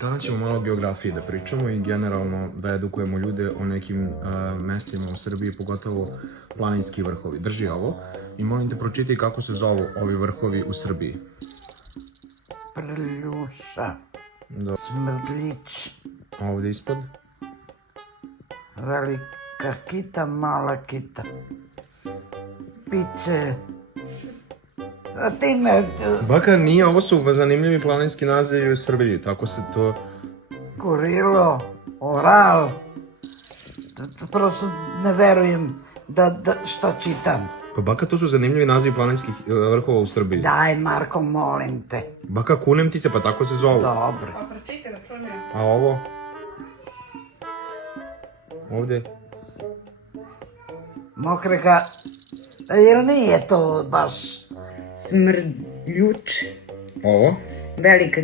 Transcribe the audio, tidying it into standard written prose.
Danas ćemo malo o geografiji da pričamo i generalno da edukujemo ljude o nekim mestima u Srbiji, pogotovo planinski vrhovi. Drži ovo i molim te pročitaj kako se zovu ovi vrhovi u Srbiji. Prljuša, Do. Smrdljić, Ovde ispod. Velika Kita, Mala Kita, Pice, a time... Baka, nije, ovo su zanimljivi planinski nazivi u Srbiji, tako se to... Kurilo, Oral, prosto ne verujem šta čitam. Pa baka, to su zanimljivi nazivi planinskih vrhova u Srbiji. Daj, Marko, molim te. Baka, kunem ti se, pa tako se zovu. Dobro. Pa pročitaj da čujem. A ovo? Ovde? Mokrega, jer nije to baš... Smrdljuč, Ovo? Velika